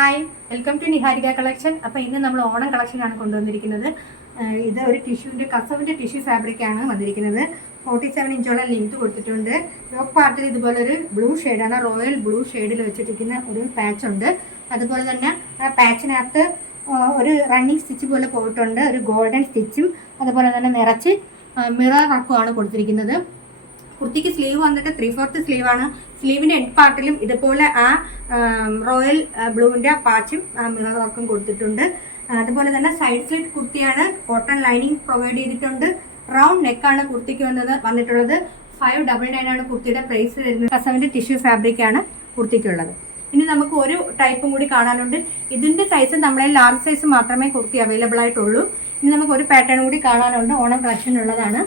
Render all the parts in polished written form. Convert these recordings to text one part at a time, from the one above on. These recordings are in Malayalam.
Hi, welcome to Niharika collection. അപ്പോൾ ഇന്ന് നമ്മൾ ഓണം കളക്ഷനാണ് കൊണ്ടുവന്നിരിക്കുന്നത്. ഇത് ഒരു ടിഷ്യൂവിൻ്റെ കസവിൻ്റെ ടിഷ്യൂ ഫാബ്രിക്കാണ് വന്നിരിക്കുന്നത്. 47 ഇഞ്ചോളം ലെങ്ത് കൊടുത്തിട്ടുണ്ട്. യോക്ക് പാർട്ടിൽ ഇതുപോലൊരു ബ്ലൂ ഷെയ്ഡാണ്, റോയൽ ബ്ലൂ ഷെയ്ഡിൽ വെച്ചിട്ടിരിക്കുന്ന ഒരു പാച്ച് ഉണ്ട്. അതുപോലെ തന്നെ ആ പാച്ചിനകത്ത് ഒരു റണ്ണിങ് സ്റ്റിച്ച് പോലെ പോയിട്ടുണ്ട്, ഒരു ഗോൾഡൻ സ്റ്റിച്ചും അതുപോലെ തന്നെ നിറച്ച് മിറർ വർക്കുമാണ് കൊടുത്തിരിക്കുന്നത്. കുർത്തിക്ക് സ്ലീവ് വന്നിട്ട് 3/4 സ്ലീവാണ്. സ്ലീവിൻ്റെ എൻഡ് പാർട്ടിലും ഇതുപോലെ ആ റോയൽ ബ്ലൂവിൻ്റെ പാച്ചും മിറർ വർക്കും കൊടുത്തിട്ടുണ്ട്. അതുപോലെ തന്നെ സൈഡ് സ്ലിറ്റ് കുർത്തിയാണ്, കോട്ടൺ ലൈനിങ് പ്രൊവൈഡ് ചെയ്തിട്ടുണ്ട്. റൗണ്ട് നെക്കാണ് കുർത്തിക്ക് വന്നിട്ടുള്ളത്. 599 ആണ് കുർത്തിയുടെ പ്രൈസ് വരുന്നത്. കസവിൻ്റെ ടിഷ്യൂ ഫാബ്രിക്കാണ് കുർത്തിക്കുള്ളത്. ഇനി നമുക്ക് ഒരു ടൈപ്പും കൂടി കാണാനുണ്ട്. ഇതിൻ്റെ സൈസ് നമ്മളെ ലാർജ് സൈസ് മാത്രമേ കുർത്തി അവൈലബിൾ ആയിട്ടുള്ളൂ. ഇനി നമുക്ക് ഒരു പാറ്റേൺ കൂടി കാണാനുണ്ട്, ഓണം കളക്ഷനുള്ളതാണ്.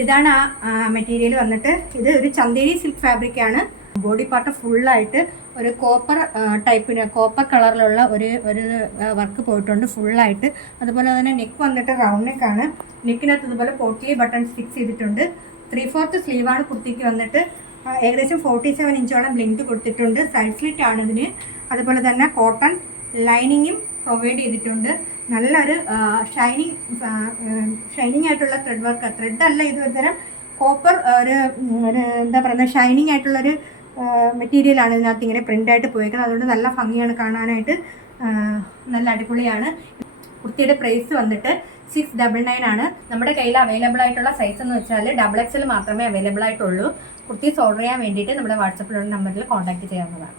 ഇതാണ് ആ മെറ്റീരിയൽ വന്നിട്ട്. ഇത് ഒരു ചന്ദേരി സിൽക്ക് ഫാബ്രിക്കാണ്. ബോഡി പാർട്ട് ഫുള്ളായിട്ട് ഒരു കോപ്പർ കളറിലുള്ള ഒരു വർക്ക് പോയിട്ടുണ്ട് ഫുള്ളായിട്ട്. അതുപോലെ തന്നെ നെക്ക് വന്നിട്ട് റൗണ്ട് നെക്കാണ്. നെക്കിനകത്ത് ഇതുപോലെ പോട്ട്ലി ബട്ടൺസ് ഫിക്സ് ചെയ്തിട്ടുണ്ട്. 3/4 സ്ലീവാണ് കുർത്തിക്ക് വന്നിട്ട്. ഏകദേശം 47 ഇഞ്ചോളം ലെങ്ത് കൊടുത്തിട്ടുണ്ട്. സൈഡ് സ്ലിറ്റ് ആണ് ഇതിന്. അതുപോലെ തന്നെ കോട്ടൺ ലൈനിങ്ങും പ്രൊവൈഡ് ചെയ്തിട്ടുണ്ട്. നല്ലൊരു ഷൈനിങ് ആയിട്ടുള്ള ത്രെഡ് വർക്ക്, ത്രെഡ് അല്ല, ഇത് ഒരു തരം കോപ്പർ ഒരു എന്താ പറയുന്നത്, ഷൈനിങ് ആയിട്ടുള്ളൊരു മെറ്റീരിയലാണ് ഇതിനകത്ത് ഇങ്ങനെ പ്രിൻ്റായിട്ട് പോയേക്കുന്നത്. അതുകൊണ്ട് നല്ല ഭംഗിയാണ് കാണാനായിട്ട്, നല്ല അടിപൊളിയാണ്. കുർത്തിയുടെ പ്രൈസ് വന്നിട്ട് 699 ആണ്. നമ്മുടെ കയ്യിൽ അവൈലബിൾ ആയിട്ടുള്ള സൈസ് എന്ന് വെച്ചാൽ XXL മാത്രമേ അവൈലബിൾ ആയിട്ടുള്ളൂ. കുർത്തീസ് ഓർഡർ ചെയ്യാൻ വേണ്ടിയിട്ട് നമ്മുടെ വാട്സപ്പിലുള്ള നമ്പറിൽ കോൺടാക്ട് ചെയ്യാവുന്നതാണ്.